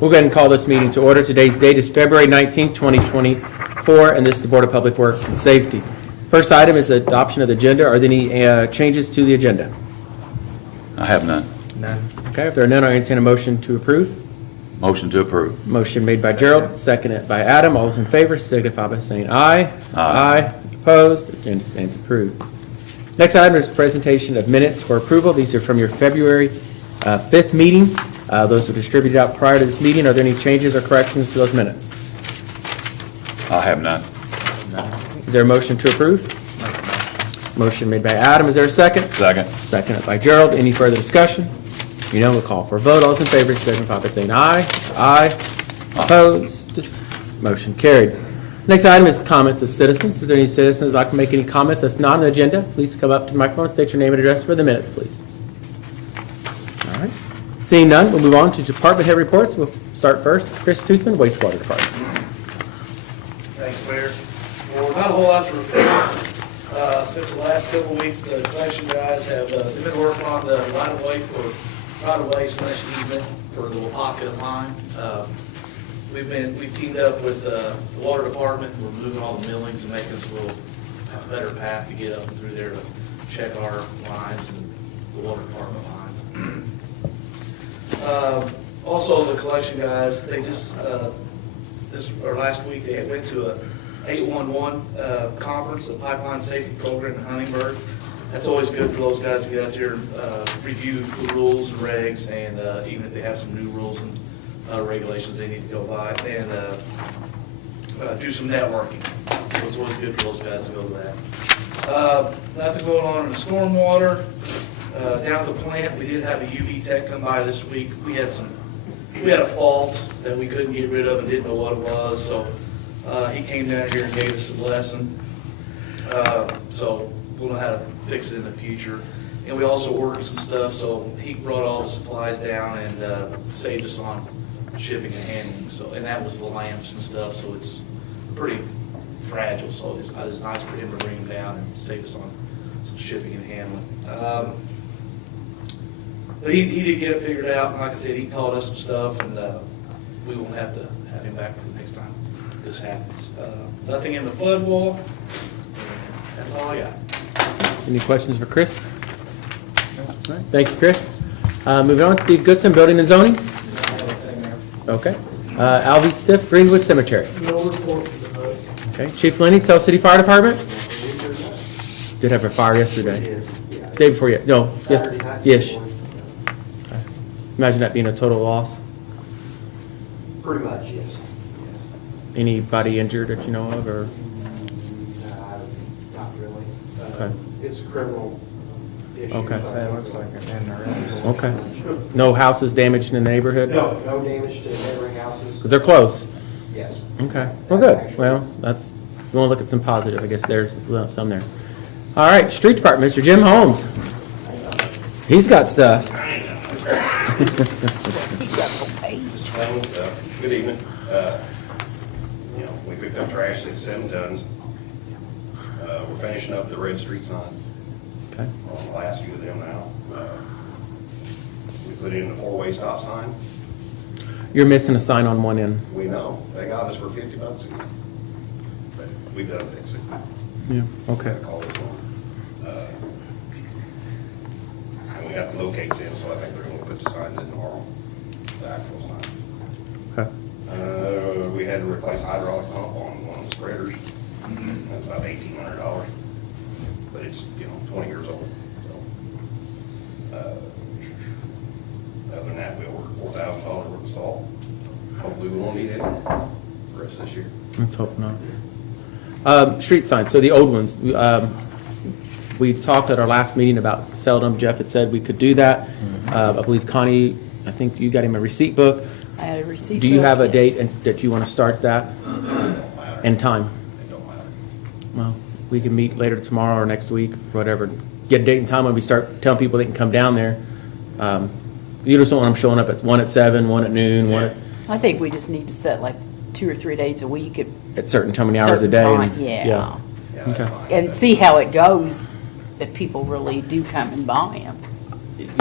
We'll go ahead and call this meeting to order. Today's date is February 19th, 2024, and this is the Board of Public Works and Safety. First item is adoption of the agenda. Are there any changes to the agenda? I have none. None. Okay, if there are none, I entertain a motion to approve. Motion to approve. Motion made by Gerald, seconded by Adam. All those in favor signify by saying aye. Aye. Opposed? Agenda stands approved. Next item is presentation of minutes for approval. These are from your February 5th meeting. Those were distributed out prior to this meeting. Are there any changes or corrections to those minutes? I have none. Is there a motion to approve? Motion made by Adam. Is there a second? Second. Seconded by Gerald. Any further discussion? You know, we'll call for a vote. All those in favor signify by saying aye. Aye. Opposed? Motion carried. Next item is comments of citizens. Is there any citizens who'd like to make any comments that's not on the agenda? Please come up to the microphone, state your name and address for the minutes, please. All right. Seeing none, we'll move on to department head reports. We'll start first. Chris Toothman, wastewater department. Thanks, Mayor. Well, not a whole lot to report. Since the last couple of weeks, the collection guys have they've been working on the right-of-way / easement for the Wapaka line. We've teamed up with the water department. We're moving all the millings and making us have a better path to get up and through there to check our lines and the water department lines. Also, the collection guys, they just last week they went to a 811 conference, the pipeline safety program in Huntingburg. That's always good for those guys to get out there and review the rules and regs, and even if they have some new rules and regulations they need to go by, and do some networking. So it's always good for those guys to go to that. Nothing going on in the stormwater. Down at the plant, we did have a UV tech come by this week. We had a fault that we couldn't get rid of and didn't know what it was, so he came down here and gave us a lesson. So we'll know how to fix it in the future. And we also ordered some stuff, so he brought all the supplies down and saved us on shipping and handling. So, and that was the lamps and stuff, so it's pretty fragile, so it's nice for him to bring them down and save us on some shipping and handling. But he did get it figured out, and like I said, he taught us some stuff, and we won't have to have him back for the next time this happens. Nothing in the flood wall, and that's all I got. Any questions for Chris? All right. Thank you, Chris. Moving on, Steve Goodson, building and zoning. Okay. Alvy Stiff, Greenwood Cemetery. No report for tonight. Okay. Chief Lenny, Tell City Fire Department. Did have a fire yesterday. Day before yet. No. Yes. Imagine that being a total loss. Pretty much, yes. Anybody injured that you know of, or? Not really. Okay. It's a criminal issue. Okay. So it looks like it's Okay. No houses damaged in the neighborhood? No damage to the neighboring houses. Because they're close. Yes. Okay. Well, good. Well, that's, you want to look at some positive. I guess there's some there. All right. Street Department, Mr. Jim Holmes. He's got stuff. Good evening. We picked up trash 6 to 7 tons. We're finishing up the Red Street sign. Okay. On the last few of them now. We put in the 4-way stop sign. You're missing a sign on one end. We know, they got us for $50 again. But we've done fix it. Yeah. Okay. Gotta call this one. And we got the locates in, so I think they're gonna put the signs in tomorrow, the actual sign. Okay. We had to replace hydraulic pump on one of the spreaders. That's about $1,800, but it's 20 years old. So, other than that, we ordered $4,000 worth of salt. Hopefully, we won't need any the rest of this year. Let's hope not. Street signs. So the old ones. We talked at our last meeting about selling them. Jeff had said we could do that. I believe Connie, I think you got him a receipt book. I had a receipt. Do you have a yes. date that you want to start that and time? It don't matter. Well, we can meet later tomorrow or next week, whatever. Get a date and time when we start telling people they can come down there. You just don't want them showing up at 1 at 7, 1 at noon, 1 at I think we just need to set like 2 or 3 days a week at certain how many hours a certain day. time, and- yeah. Yeah, that's Okay. fine. And see how it goes if people really do come and buy them.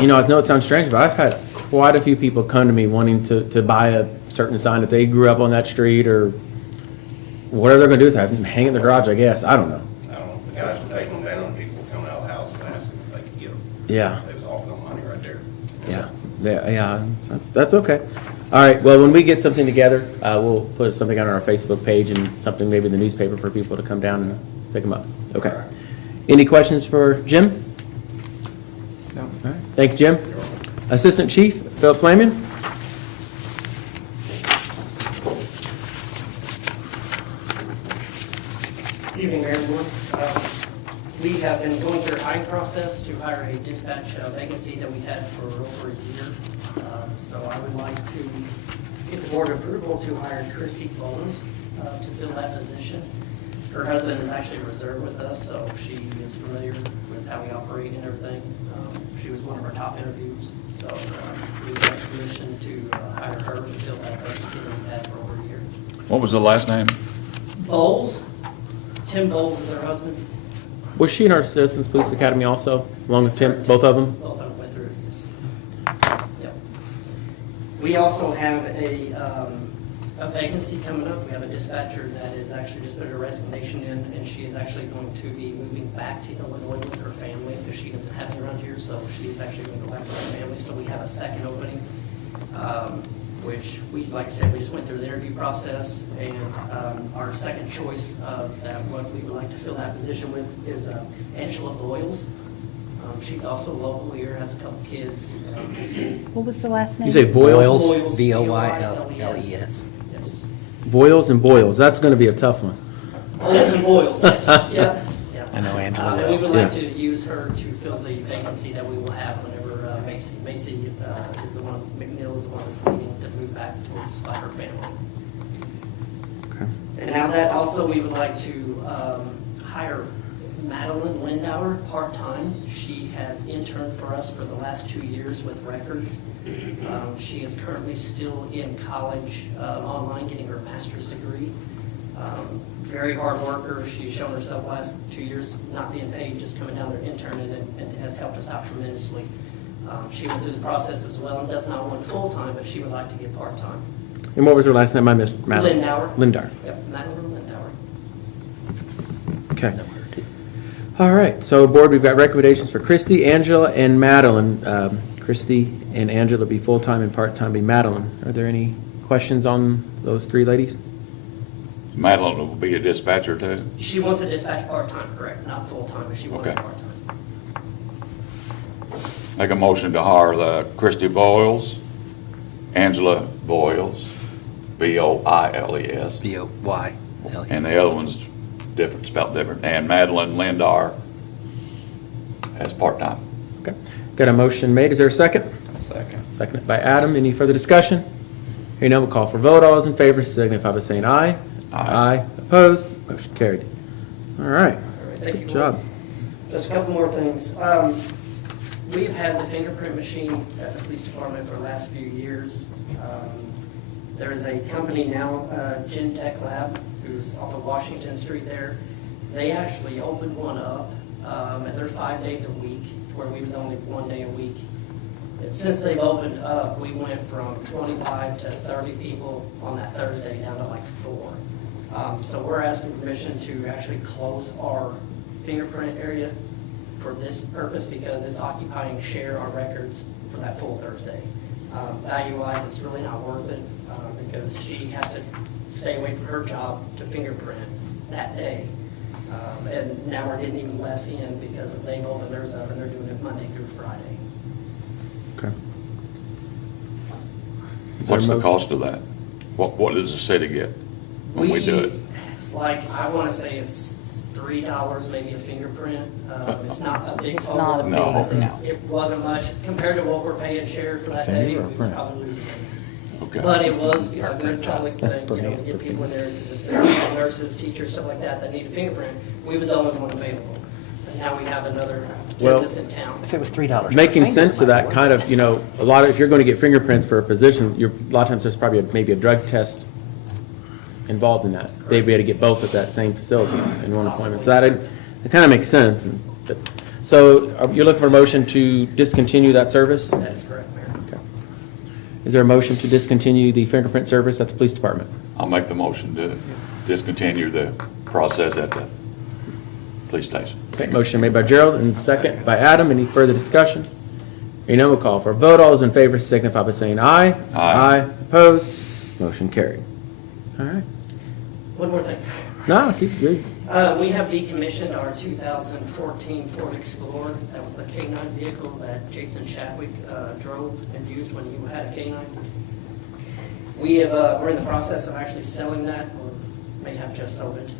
You know, I know it sounds strange, but I've had quite a few people come to me wanting to buy a certain sign if they grew up on that street or whatever they're gonna do with it, hang it in the garage, I guess, I don't know. I don't know, the guys were taking them down, people were coming out of the house and asking if they could get them. Yeah. It was offering them money right there. Yeah, so that's okay. All right, well, when we get something together, we'll put something out on our Facebook page and something maybe in the newspaper for people to come down and pick them up. Okay. Any questions for Jim? No. All right, thank you, Jim. Assistant Chief Philip Flamin? Evening, everyone. We have been going through a hiring process to hire a dispatch vacancy that we had for over a year. So I would like to get the board approval to hire Christy Bones to fill that position. Her husband is actually reserved with us, so she is familiar with how we operate and everything. She was one of our top interviews, so we would like permission to hire her to fill that vacancy that we had for over a year. What was the last name? Bowles, Tim Bowles is her husband. Was she in our Citizens Police Academy also, along with Tim, both of them? Both of them went through it, yes. Yep. We also have a vacancy coming up. We have a dispatcher that is actually just put her resignation in, and she is actually going to be moving back to Illinois with her family because she doesn't have it around here, so she is actually going to go back with her family. So we have a second opening, which we, like I said, we just went through the interview process, and our second choice of that, what we would like to fill that position with is Angela Boyles. She's also local here, has a couple kids. What was the last name? You say Voiles? Boyles, Voiles. Yes. Voiles and Boyles, that's gonna be a tough one. Boyles and Boyles, yes, yeah. I know Angela And we well. would like Yeah. to use her to fill the vacancy that we will have whenever Macy is the one, McNeil is the one that's leaving to move back towards by her family. Okay. And now that also, we would like to hire Madeline Lindauer, part-time. She has interned for us for the last 2 years with records. She is currently still in college, online, getting her master's degree. Very hard worker. She's shown herself last 2 years not being paid, just coming down there interning, and has helped us out tremendously. She went through the process as well and does not want full-time, but she would like to get part-time. And what was her last name? I missed. Madeline. Lindauer. Lindauer. Yep, Madeline Lindauer. Okay. All right, so board, we've got recommendations for Christy, Angela, and Madeline. Christy and Angela be full-time and part-time be Madeline. Are there any questions on those three ladies? Madeline will be a dispatcher too? She wants to dispatch part-time, correct, not full-time, but she wanted Okay. part-time. Make a motion to hire the Christy Boyles, Angela Boyles, Boiles, Boyles. and the other one's different, spelled different, and Madeline Lindar as part-time. Okay, got a motion made. Is there a second? Second. Seconded by Adam. Any further discussion? Hearing none, we'll call for vote. All those in favor signify by saying aye. Aye. Opposed? Motion carried. All right. All right, thank you. Good job. Just a couple more things. We've had the fingerprint machine at the police department for the last few years. There is a company now, Gentech Lab, who's off of Washington Street there. They actually opened one up, and they're 5 days a week, where we was only 1 day a week. And since they've opened up, we went from 25 to 30 people on that Thursday down to like 4. So we're asking permission to actually close our fingerprint area for this purpose because it's occupying share our records for that full Thursday. Value-wise, it's really not worth it because she has to stay away from her job to fingerprint that day. And now we're getting even less in because of they've opened theirs up and they're doing it Monday through Friday. Okay. Is there a What's the motion? cost of that? What does the city get when we do it? It's like, I want to say it's $3 maybe a fingerprint. It's not a big It's total. not a big- No. It wasn't much compared to what we're paying share for that day. We was probably losing money. Okay. But it was a good public thing, you know, to get people in there, because if there's nurses, teachers, stuff like that need a fingerprint, we was the only one available. And now we have another Well- business in town. If it was $3. Making sense of that kind of, a lot of, if you're going to get fingerprints for a position, a lot of times there's probably maybe a drug test involved in that. They'd be able to get both at that same facility in one appointment. So it kind of makes sense. So you're looking for a motion to discontinue that service? That is correct, Mayor. Okay. Is there a motion to discontinue the fingerprint service at the police department? I'll make the motion to discontinue the process at the police station. Okay, motion made by Gerald and second by Adam. Any further discussion? Hearing none, we'll call for a vote. All those in favor signify by saying aye. Aye. Opposed? Motion carried. All right. One more thing. No, keep good. We have decommissioned our 2014 Ford Explorer. That was the K-9 vehicle that Jason Chadwick drove and used when he had a K-9. We're in the process of actually selling that, or may have just sold it.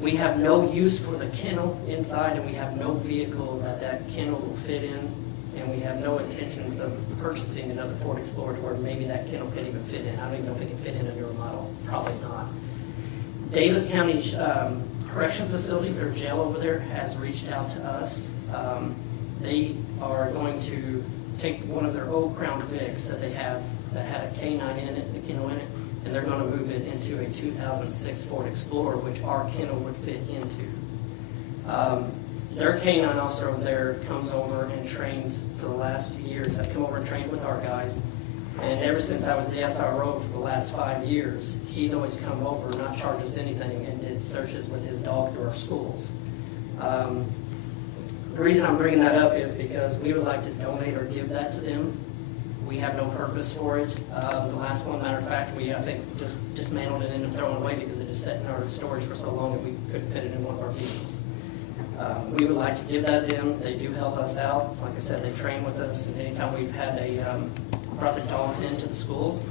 We have no use for the kennel inside, and we have no vehicle that kennel will fit in, and we have no intentions of purchasing another Ford Explorer to where maybe that kennel can even fit in. I don't even know if it can fit in a newer model, probably not. Davis County Correction Facility, their jail over there, has reached out to us. They are going to take one of their old Crown Vics that they have that had a K-9 in it, the kennel in it, and they're going to move it into a 2006 Ford Explorer, which our kennel would fit into. Their K-9 officer over there comes over and trains for the last few years. I've come over and trained with our guys. And ever since I was the SRO for the last 5 years, he's always come over, not charged us anything, and did searches with his dog through our schools. The reason I'm bringing that up is because we would like to donate or give that to them. We have no purpose for it. The last one, matter of fact, we, I think, just dismantled it and ended up throwing it away because it just sat in our storage for so long that we couldn't fit it in one of our vehicles. We would like to give that to them. They do help us out. Like I said, they train with us, and anytime we've had brought the dogs into the schools,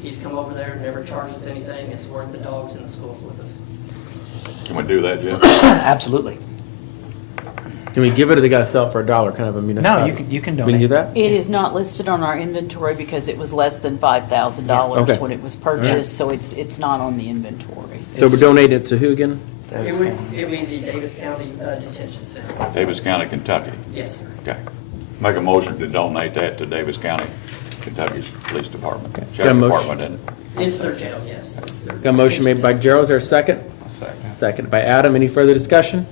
he's come over there, never charged us anything, and has worked the dogs in the schools with us. Can we do that, Jeff? Absolutely. Can we give it or they gotta sell it for $1, kind of a municipality? No, you can We can do donate. that? It is not listed on our inventory because it was less than $5,000 Okay. when it was purchased, so it's not on the inventory. So we're donating it to who again? It would be the Davis County Detention Center. Davis County, Kentucky. Yes, sir. Okay. Make a motion to donate that to Davis County, Kentucky's Police Department. Got a Sheriff motion. Department, isn't it? It's their jail, yes. It's their Got a motion made by detention Gerald. Is there a second? Second. Second by Adam. Any further discussion?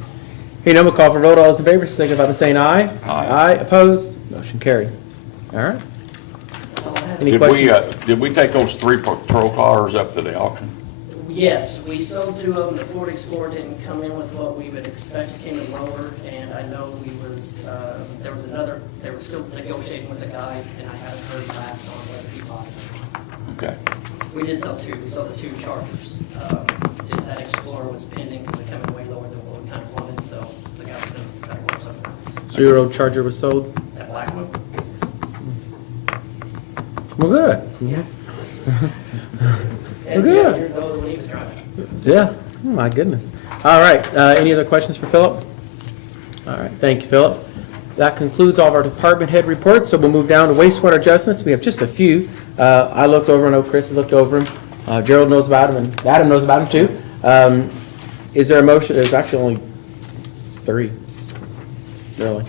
Hearing none, we'll call for a vote. All those in favor signify by saying aye. Aye. Opposed? Motion carried. All right. center. That's all I have. Any Did we, questions? did we take those 3 patrol cars up to the auction? Yes, we sold 2 of them. The Ford Explorer didn't come in with what we would expect. It came in lower, and I know there was another, they were still negotiating with the guy, and I haven't heard last on whether he bought it. Okay. We did sell 2. We sold the 2 Chargers. That Explorer was pending because it came in way lower than what we kind of wanted, so the guy was going to try to work something else. So your old Charger was sold? That black one? Well, good. And good. yeah, you're lower than when he was driving. Yeah. Oh, my goodness. All right. Any other questions for Philip? All right. Thank you, Philip. That concludes all of our department head reports, so we'll move down to wastewater adjustments. We have just a few. I looked over, I know Chris has looked over them. Gerald knows about them, and Adam knows about them, too. Is there a motion? There's actually only 3, really.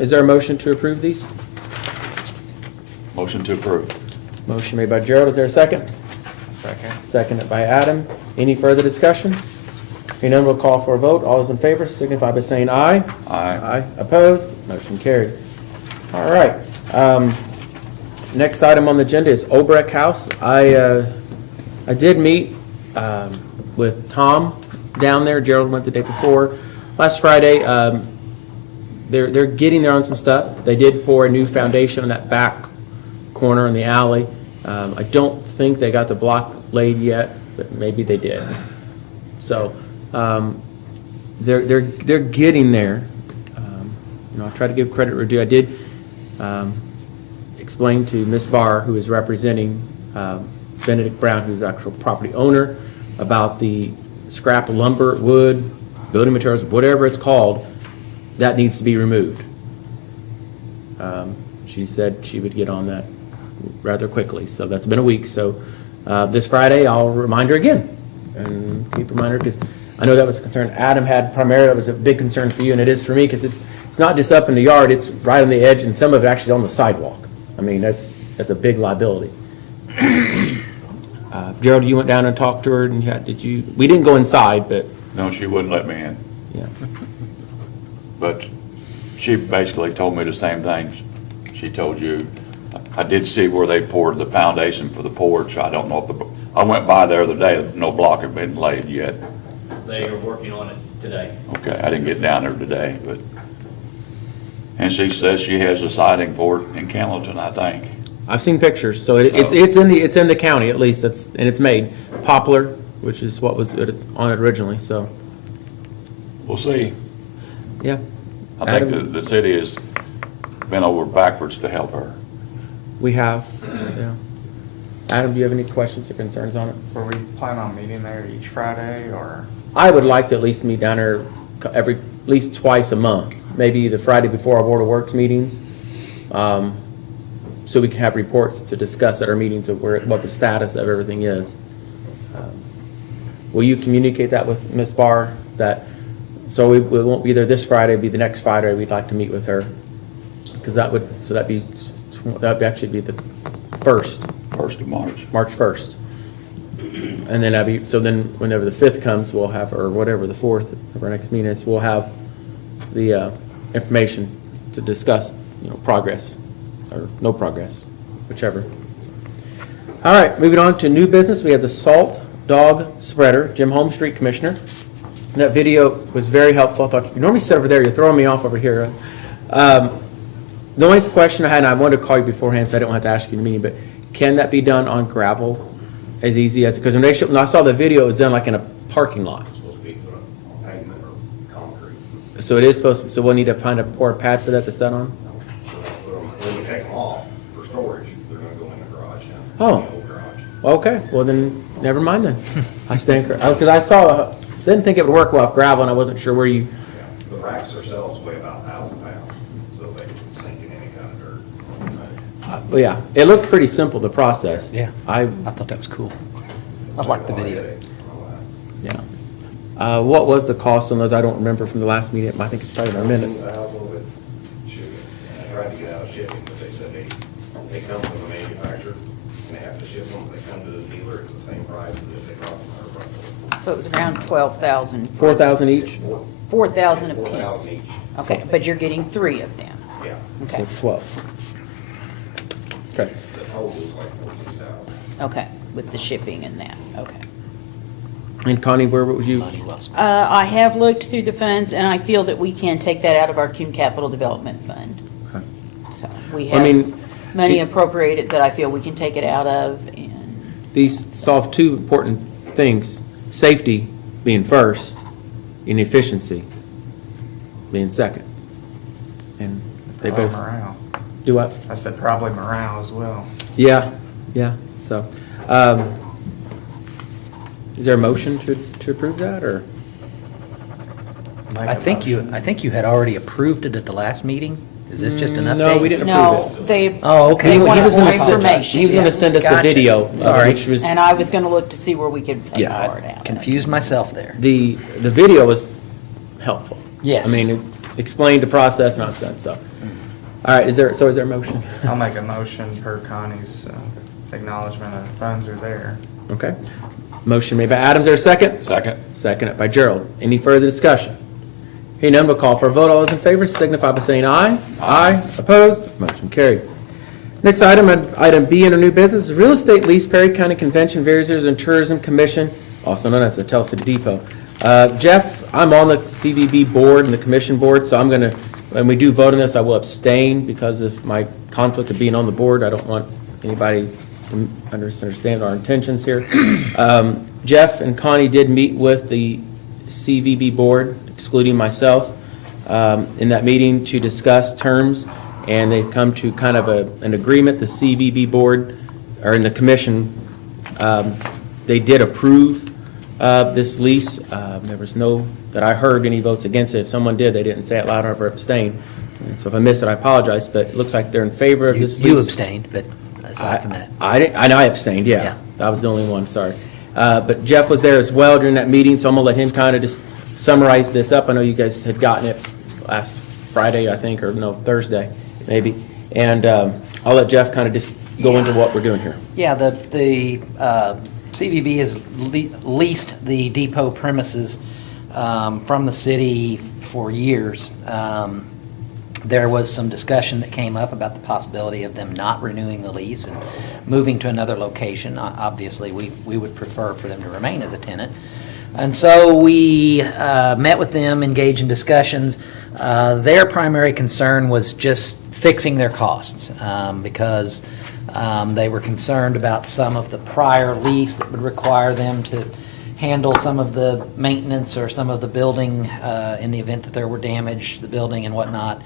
Is there a motion to approve these? Motion to approve. Motion made by Gerald. Is there a second? Second. Seconded by Adam. Any further discussion? Hearing none, we'll call for a vote. All those in favor signify by saying aye. Aye. Opposed? Motion carried. All right. Next item on the agenda is Obrecht House. I did meet with Tom down there. Gerald went the day before. Last Friday, they're getting there on some stuff. They did pour a new foundation on that back corner in the alley. I don't think they got the block laid yet, but maybe they did. So they're getting there. I try to give credit where due. I did explain to Ms. Barr, who is representing Benedict Brown, who's the actual property owner, about the scrap lumber, wood, building materials, whatever it's called, that needs to be removed. She said she would get on that rather quickly, so that's been a week. So this Friday, I'll remind her again and keep reminding her, because I know that was a concern Adam had primarily. That was a big concern for you, and it is for me, because it's not just up in the yard, it's right on the edge, and some of it actually is on the sidewalk. I mean, that's a big liability. Gerald, you went down and talked to her, and we didn't go inside, but, No, she wouldn't let me in. yeah. But she basically told me the same thing she told you. I did see where they poured the foundation for the porch. I don't know if I went by there the other day, no block had been laid yet. They are working on it today. Okay, I didn't get down there today, but, and she says she has a siding for it in Camilton, I think. I've seen pictures, so it's in the county at least, and it's made. Poplar, which is what it's on it originally, so, We'll see. yeah. I think Adam? the city has been over backwards to help her. We have, yeah. Adam, do you have any questions or concerns on it? Were we planning on meeting there each Friday, or? I would like to at least meet down there at least twice a month, maybe the Friday before our Board of Works meetings. So we can have reports to discuss at our meetings of what the status of everything is. Will you communicate that with Ms. Barr, so we won't be there this Friday, it'll be the next Friday, we'd like to meet with her? Because that'd actually be the 1st. 1st of March. March 1st. And then so then whenever the 5th comes, we'll have, or whatever the 4th of our next meeting is, we'll have the information to discuss, progress, or no progress, whichever. All right, moving on to new business, we have the Salt Dog Spreader, Jim Holmes, Street Commissioner. And that video was very helpful. I thought, you normally sit over there, you're throwing me off over here. The only question I had, and I wanted to call you beforehand, so I don't have to ask you in the meeting, but can that be done on gravel as easy as, because when I saw the video, it was done like in a parking lot. It's supposed to be put on pavement or concrete. So it is supposed to, so we'll need to find a pad for that to set on? When we take them off for storage, they're gonna go in the garage now. Oh. The old garage. Okay, well then, never mind then. I stand corrected, because didn't think it would work well with gravel, and I wasn't sure where you, Yeah. The racks themselves weigh about 1,000 pounds, so they can sink in any kind of dirt. well, yeah, it looked pretty simple, the process. Yeah. I thought that was cool. I like the video. Yeah. What was the cost on those? I don't remember from the last meeting. I think it's probably in our minutes. 1,000 with shipping. I tried to get out of shipping, but they said they come from the manufacturer, and they have to ship them. If they come to the dealer, it's the same price as if they brought them to our front door. So it was around 12,000. 4,000 each? 4,000 4,000 apiece. each. Okay, but you're getting 3 of them. Yeah. So Okay, it's 12. Okay. The total is like 14,000. okay, with the shipping and that, okay. And Connie, where would you? Money well spent. I have looked through the funds, and I feel that we can take that out of our Cume Capital Development Fund. Okay. So we I mean, have money appropriated that I feel we can take it out of, and, These solve two important things, safety being first and efficiency being second. And they Probably both morale. do what? I said probably morale as well. Yeah, so. Is there a motion to approve that, or? Make I a think motion. you had already approved it at the last meeting. Is this just an update? No, we didn't no, approve it. they. Oh, okay. They He wanted was more gonna send- information. He was gonna send us the Gotcha. video, Sorry. which was, And I was gonna look to see where we could pay Yeah, for it out. Confused myself there. the video was helpful. Yes. I mean, it explained the process and how it's done, so. All right, is there a motion? I'll make a motion per Connie's acknowledgement of funds are there. Okay. Motion made by Adams, there a second? Second. Second by Gerald. Any further discussion? Hearing none, we'll call for a vote. All those in favor signify by saying aye. Aye. Opposed? Motion carried. Next item, item B under new business, is real estate lease, Perry County Convention Visitors and Tourism Commission, also known as the Tell City Depot. Jeff, I'm on the CVB board and the commission board, so I'm gonna, when we do vote on this, I will abstain because of my conflict of being on the board. I don't want anybody to understand our intentions here. Jeff and Connie did meet with the CVB board, excluding myself, in that meeting to discuss terms, and they've come to kind of an agreement. The CVB board, or in the commission, they did approve this lease. There was no, that I heard, any votes against it. If someone did, they didn't say it loud enough or abstain. And so if I missed it, I apologize, but it looks like they're in favor of this lease. You abstained, but aside from that. I abstained, yeah. Yeah. I was the only one, sorry. But Jeff was there as well during that meeting, so I'm gonna let him kind of just summarize this up. I know you guys had gotten it last Friday, I think, or no, Thursday, maybe. And I'll let Jeff kind of just go into what we're doing here. Yeah, the CVB has leased the depot premises from the city for years. There was some discussion that came up about the possibility of them not renewing the lease and moving to another location. Obviously, we would prefer for them to remain as a tenant. And so we met with them, engaged in discussions. Their primary concern was just fixing their costs because they were concerned about some of the prior lease that would require them to handle some of the maintenance or some of the building in the event that there were damage, the building and whatnot.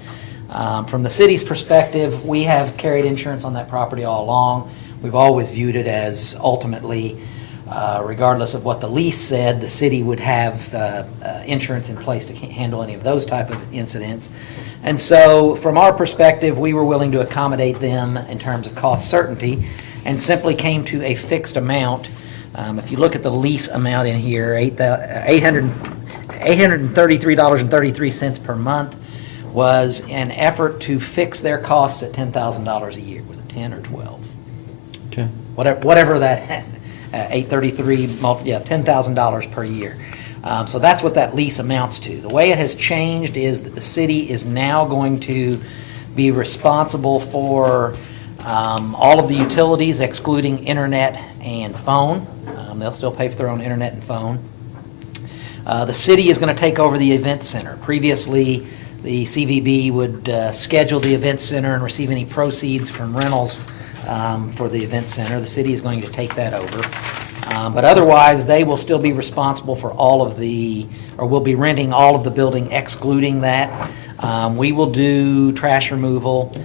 From the city's perspective, we have carried insurance on that property all along. We've always viewed it as ultimately, regardless of what the lease said, the city would have insurance in place to handle any of those type of incidents. And so from our perspective, we were willing to accommodate them in terms of cost certainty and simply came to a fixed amount. If you look at the lease amount in here, $833.33 per month was an effort to fix their costs at $10,000 a year. Was it 10 or 12? Okay. Whatever that, 833, $10,000 per year. So that's what that lease amounts to. The way it has changed is that the city is now going to be responsible for all of the utilities excluding internet and phone. They'll still pay for their own internet and phone. The city is going to take over the event center. Previously, the CVB would schedule the event center and receive any proceeds from rentals for the event center. The city is going to take that over. But otherwise, they will still be responsible for all of the, or will be renting all of the building excluding that. We will do trash removal.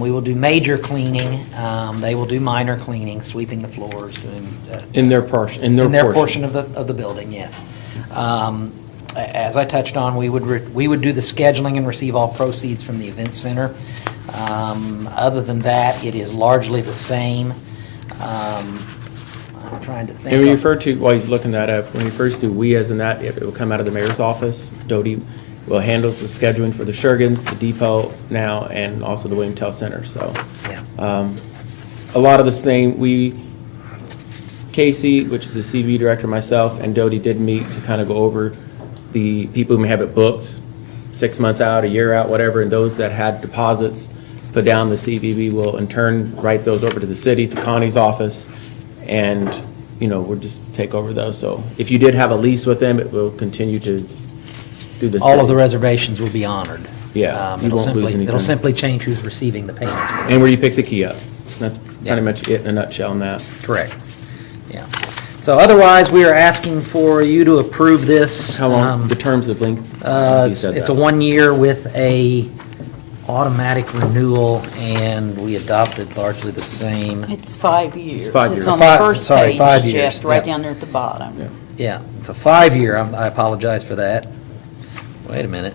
We will do major cleaning. They will do minor cleaning, sweeping the floors, doing In their portion. in their portion of the building, yes. As I touched on, we would do the scheduling and receive all proceeds from the event center. Other than that, it is largely the same. I'm trying to think. And when you refer to, while he's looking that up, when he refers to "we" as in that, it will come out of the mayor's office. Doty will handle the scheduling for the Shergans, the depot now, and also the William Tell Center. So Yeah. a lot of this thing, Casey, which is the CV director, myself, and Doty did meet to kind of go over the people who may have it booked 6 months out, a year out, whatever, and those that had deposits put down, the CVB will in turn write those over to the city, to Connie's office, and, we'll just take over those. So if you did have a lease with them, it will continue to do the All of same. the reservations will be honored. Yeah, you It'll won't lose anything. It'll simply change who's receiving the payments. And where you pick the key up. That's Yeah. pretty much it in a nutshell on that. Correct. Yeah. So otherwise, we are asking for you to approve this. How long, the terms of length? He said It's that. a 1 year with a automatic renewal, and we adopted largely the same. It's 5 years. 5 years. It's on the Five- first sorry, page, 5 Jeff, years, right yeah. down there at the bottom. Yeah. Yeah, it's a 5-year. I apologize for that. Wait a minute.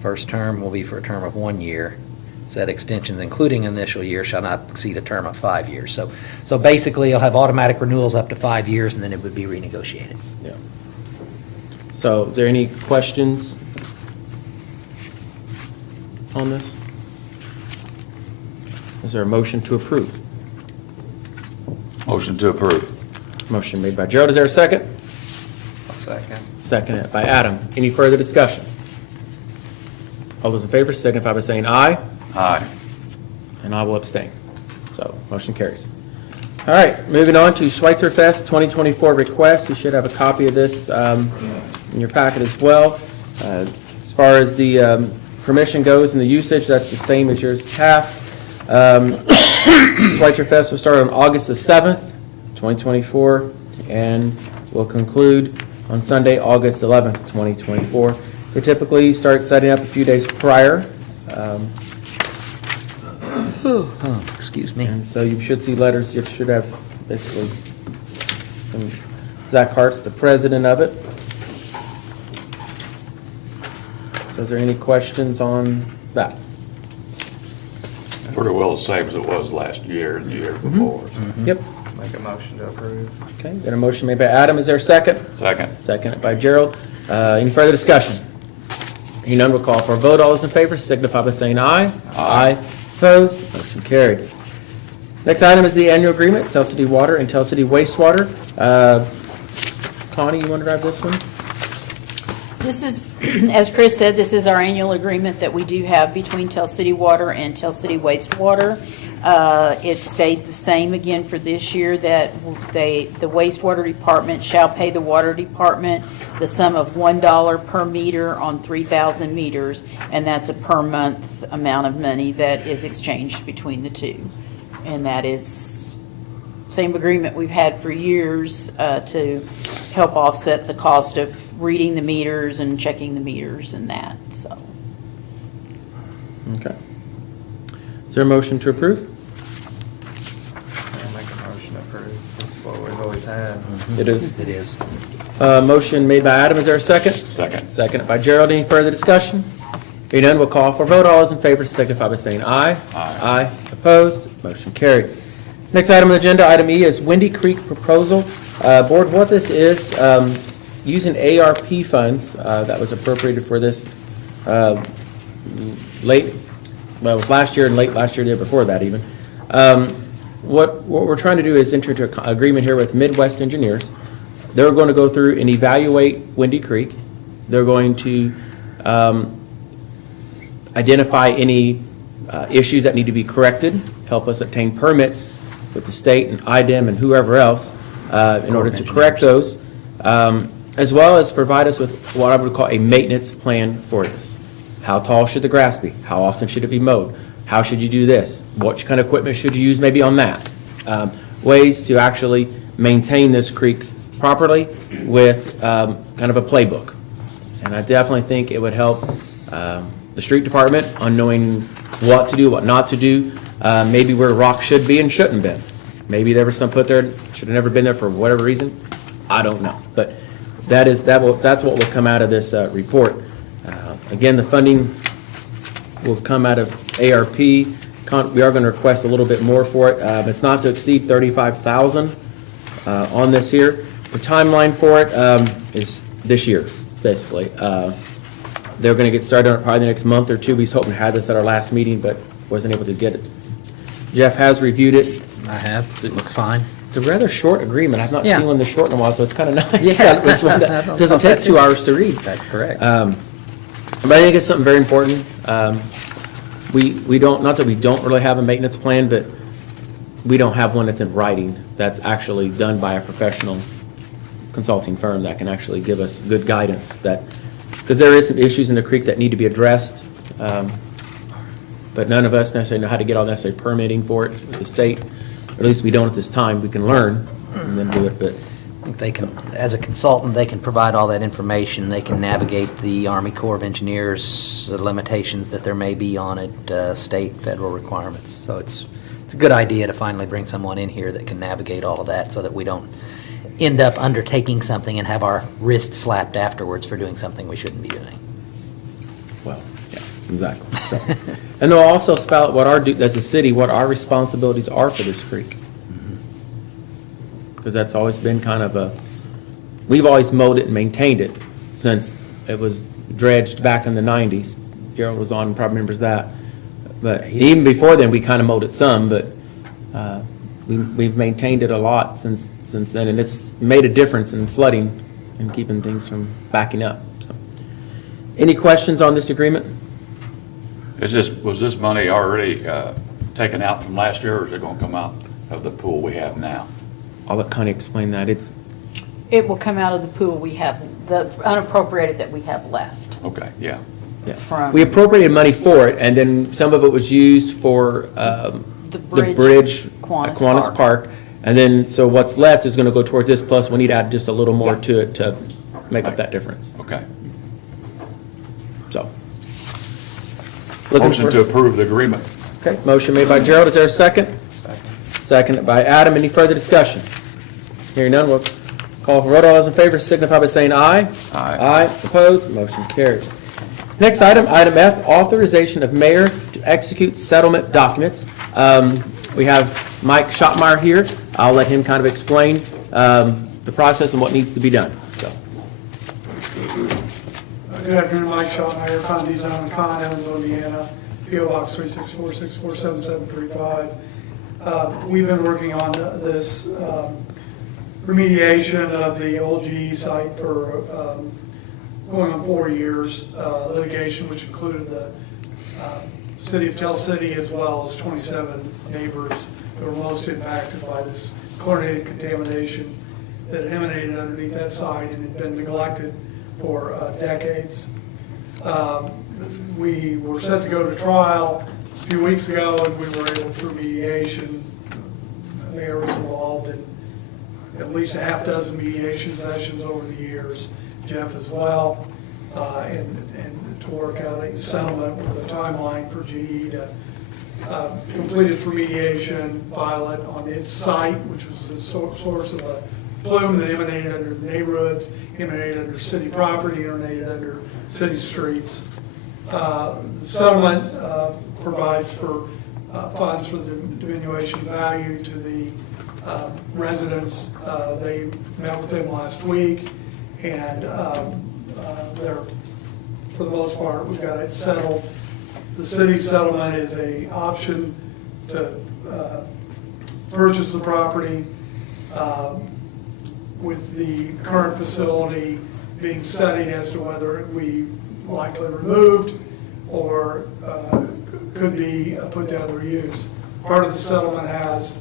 First term will be for a term of 1 year. Said extensions, including initial year, shall not exceed a term of 5 years. So basically, you'll have automatic renewals up to 5 years, and then it would be renegotiated. Yeah. So is there any questions on this? Is there a motion to approve? Motion to approve. Motion made by Gerald. Is there a second? Second. Seconded by Adam. Any further discussion? All those in favor signify by saying aye, Aye. and I will abstain. So motion carries. All right, moving on to Schweitzer Fest 2024 request. You should have a copy of this in your packet as well. As far as the permission goes and the usage, that's the same as years past. Schweitzer Fest will start on August the 7th, 2024, and will conclude on Sunday, August 11th, 2024. They typically start setting up a few days prior. Excuse me. And so you should see letters, you should have basically from Zach Hart's the president of it. So is there any questions on that? Pretty well the same as it was last year and the year before. Yep. Make a motion to approve. Okay, got a motion made by Adam. Is there a second? Second. Second by Gerald. Any further discussion? Hearing none, we'll call for a vote. All those in favor signify by saying aye. Aye. Opposed? Motion carried. Next item is the annual agreement, Tell City Water and Tell City Wastewater. Connie, you want to drive this one? This is, as Chris said, this is our annual agreement that we do have between Tell City Water and Tell City Wastewater. It stayed the same again for this year, that the wastewater department shall pay the water department the sum of $1 per meter on 3,000 meters, and that's a per month amount of money that is exchanged between the two. And that is same agreement we've had for years to help offset the cost of reading the meters and checking the meters and that, so. Okay. Is there a motion to approve? I'll make a motion to approve. That's what we've always had. It is. It is. Motion made by Adam, is there a second? Second. Second by Gerald, any further discussion? Hearing none, we'll call for a vote. All those in favor signify by saying aye. Aye. Opposed? Motion carried. Next item on the agenda, item E, is Windy Creek proposal. Board, what this is, using ARP funds that was appropriated for this late, well, it was last year and late last year, the year before that even. What we're trying to do is enter into an agreement here with Midwest Engineers. They're going to go through and evaluate Windy Creek. They're going to identify any issues that need to be corrected, help us obtain permits with the state and IDEM and whoever else in order to correct those, as well as provide us with what I would call a maintenance plan for this. How tall should the grass be? How often should it be mowed? How should you do this? What kind of equipment should you use maybe on that? Ways to actually maintain this creek properly with kind of a playbook. And I definitely think it would help the street department on knowing what to do, what not to do, maybe where rock should be and shouldn't been. Maybe there was some put there, should have never been there for whatever reason. I don't know. But that's what will come out of this report. Again, the funding will come out of ARP. We are going to request a little bit more for it. It's not to exceed $35,000 on this here. The timeline for it is this year, basically. They're going to get started on it probably the next month or two. We was hoping to have this at our last meeting, but wasn't able to get it. Jeff has reviewed it. I have. It looks fine. It's a rather short agreement. I've not Yeah. seen one this short in a while, so it's kind of nice. Yeah. that it's one that doesn't take 2 hours to read. That's correct. But I think it's something very important. We don't, not that we don't really have a maintenance plan, but we don't have one that's in writing, that's actually done by a professional consulting firm that can actually give us good guidance, that, because there is some issues in the creek that need to be addressed, but none of us necessarily know how to get all necessary permitting for it with the state, or at least we don't at this time. We can learn and then do it, but I think they can, as a consultant, they can provide all that information. They can navigate the Army Corps of Engineers, the limitations that there may be on it, state, federal requirements. So it's a good idea to finally bring someone in here that can navigate all of that so that we don't end up undertaking something and have our wrist slapped afterwards for doing something we shouldn't be doing. well, yeah, exactly. So, and they'll also spell out what as a city, what our responsibilities are for this creek. Because that's always been kind of we've always mowed it and maintained it since it was dredged back in the 90s. Gerald was on, probably remembers that. But even before then, we kind of mowed it some, but we've maintained it a lot since then, and it's made a difference in flooding and keeping things from backing up. So, any questions on this agreement? Was this money already taken out from last year, or is it going to come out of the pool we have now? I'll let Connie explain that. It will come out of the pool we have, the unappropriated that we have left. Okay, yeah. Yeah. From- We appropriated money for it, and then some of it was used for the bridge at Kiwanis Park. And then, so what's left is going to go towards this, plus we need to add just a little more Yeah. to it to make up that difference. Okay. So. Looking Motion for- to approve the agreement. Okay, motion made by Gerald. Is there a second? Second by Adam. Any further discussion? Hearing none, we'll call for vote. All those in favor signify by saying aye. Aye. Aye. Opposed? Motion carries. Next item, item F, authorization of mayor to execute settlement documents. We have Mike Schottmeyer here. I'll let him kind of explain the process and what needs to be done. So, Good afternoon, Mike Schottmeyer, Con Design in Con, Evansville, Indiana, PO Box 364-647-735. We've been working on this remediation of the old GE site for going on 4 years litigation, which included the city of Tell City as well as 27 neighbors who were most impacted by this chlorinated contamination that emanated underneath that site and had been neglected for decades. We were set to go to trial a few weeks ago, and we were able, through mediation, the mayor was involved in at least a half dozen mediation sessions over the years, Jeff as well, and to work out a settlement with a timeline for GE to complete its remediation, file it on its site, which was the source of a plume that emanated under the neighborhoods, emanated under city property, emanated under city streets. The settlement provides for funds for the diminution value to the residents. They met with them last week, and they're, for the most part, we've got it settled. The city settlement is an option to purchase the property with the current facility being studied as to whether it be likely removed or could be put to other use. Part of the settlement has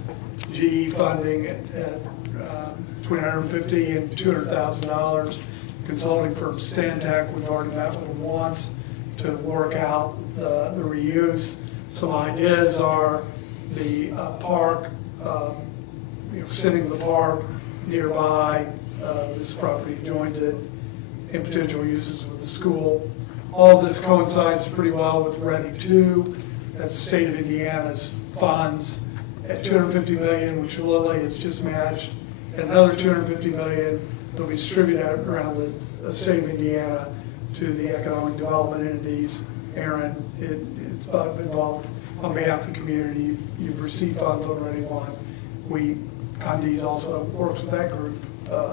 GE funding at between $150,000 and $200,000. Consulting firm Stantec, we've already met with them once to work out the reuse. Some ideas are the park, extending the park nearby, this property joins it, and potential uses with the school. All of this coincides pretty well with Ready 2. That's the state of Indiana's funds at $250 million, which Lilly has just matched, and another $250 million that will be distributed around the state of Indiana to the economic development entities. Aaron, it's been involved on behalf of the community. You've received funds on Ready 1. Condees also works with that group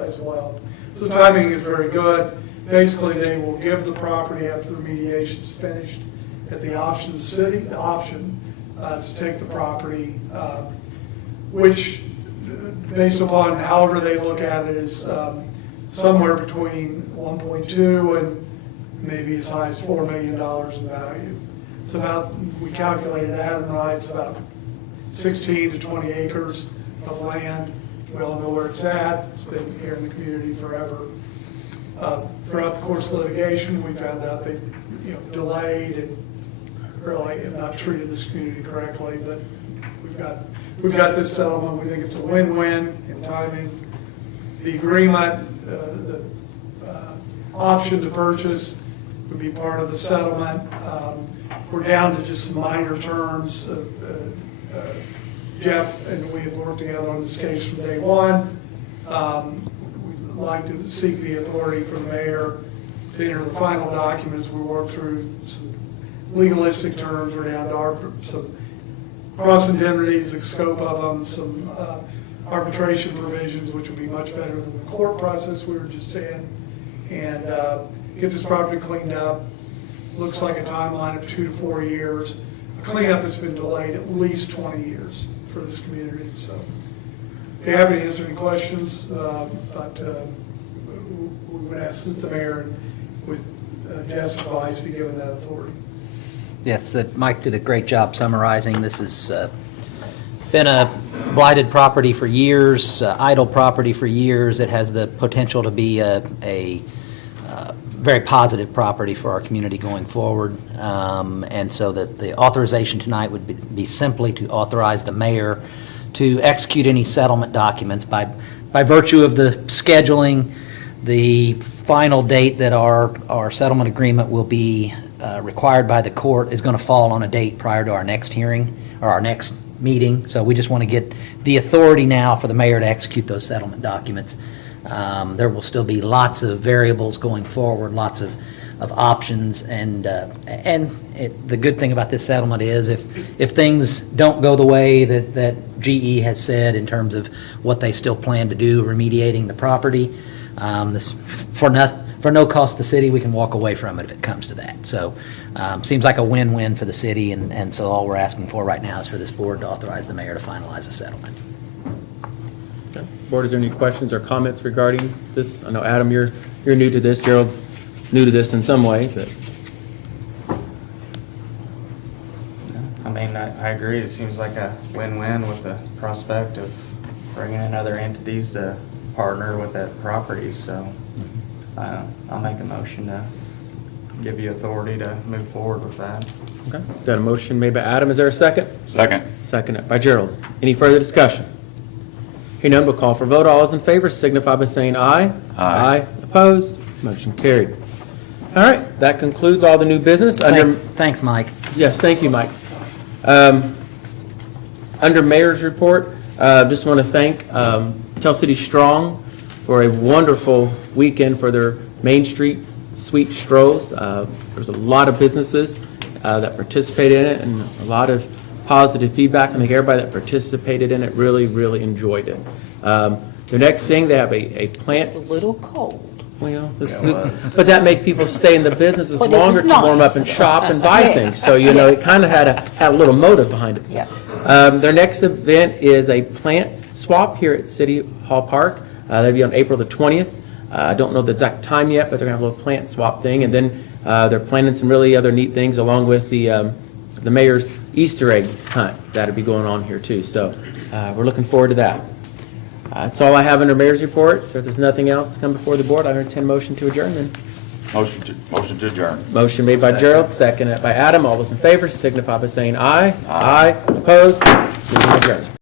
as well. So timing is very good. Basically, they will give the property after the remediation is finished at the option of the city, the option to take the property, which, based upon however they look at it, is somewhere between 1.2 and maybe as high as $4 million in value. It's about, we calculated Adam and I, it's about 16 to 20 acres of land. We all know where it's at. It's been here in the community forever. Throughout the course of litigation, we found out they, delayed and really have not treated this community correctly. But we've got this settlement. We think it's a win-win in timing. The agreement, the option to purchase would be part of the settlement. We're down to just some minor terms. Jeff and we have worked together on this case from day one. We'd like to seek the authority from the mayor to enter the final documents. We worked through some legalistic terms. We're down to some cross indemnities, the scope of them, some arbitration provisions, which will be much better than the court process we were just in, and get this property cleaned up. Looks like a timeline of 2 to 4 years. A cleanup that's been delayed at least 20 years for this community. So, be happy to answer any questions, but we would ask that the mayor, with Jeff's advice, be given that authority. Yes, that Mike did a great job summarizing. This has been a blighted property for years, idle property for years. It has the potential to be a very positive property for our community going forward. And so that the authorization tonight would be simply to authorize the mayor to execute any settlement documents by virtue of the scheduling. The final date that our settlement agreement will be required by the court is going to fall on a date prior to our next hearing or our next meeting. So we just want to get the authority now for the mayor to execute those settlement documents. There will still be lots of variables going forward, lots of options, and the good thing about this settlement is if things don't go the way that GE has said in terms of what they still plan to do remediating the property, this for no cost to the city, we can walk away from it if it comes to that. So seems like a win-win for the city, and so all we're asking for right now is for this board to authorize the mayor to finalize the settlement. Okay. Board, is there any questions or comments regarding this? I know, Adam, you're new to this. Gerald's new to this in some way, but I mean, I agree, it seems like a win-win with the prospect of bringing in other entities to partner with that property, so I'll make a motion to give you authority to move forward with that. okay. Got a motion made by Adam. Is there a second? Second. Second by Gerald. Any further discussion? Hearing none, we'll call for vote. All those in favor signify by saying aye. Aye. Opposed? Motion carried. All right, that concludes all the new business. Under, Thanks, Mike. yes, thank you, Mike. Under Mayor's report, just want to thank Tell City Strong for a wonderful weekend for their Main Street Sweet Strolls. There's a lot of businesses that participated in it and a lot of positive feedback. I think everybody that participated in it really, really enjoyed it. The next thing, they have a plant. It's a little cold. Well, but that make people stay in the businesses But it was longer to warm up nice. and shop and buy Yes. things. So, it kind of had a little motive behind it. Yeah. Their next event is a plant swap here at City Hall Park. That'll be on April the 20th. I don't know the exact time yet, but they're going to have a little plant swap thing. And then they're planning some really other neat things along with the mayor's Easter egg hunt. That'll be going on here too. So we're looking forward to that. That's all I have under mayor's report. So if there's nothing else to come before the board, I entertain a motion to adjourn then. Motion to adjourn. Motion made by Gerald, seconded by Adam. All those in favor signify by saying aye. Aye. Opposed? Meeting adjourned.